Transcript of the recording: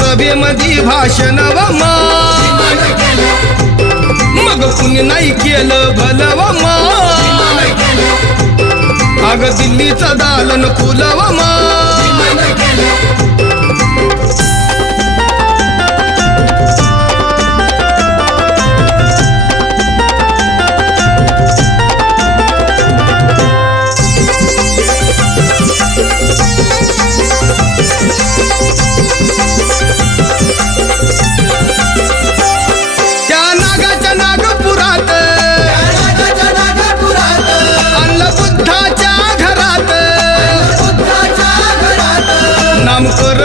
सभेमधी भाषण व मग कुणी नाही केलं भलं व अग दिल्लीचं दालन खुलं व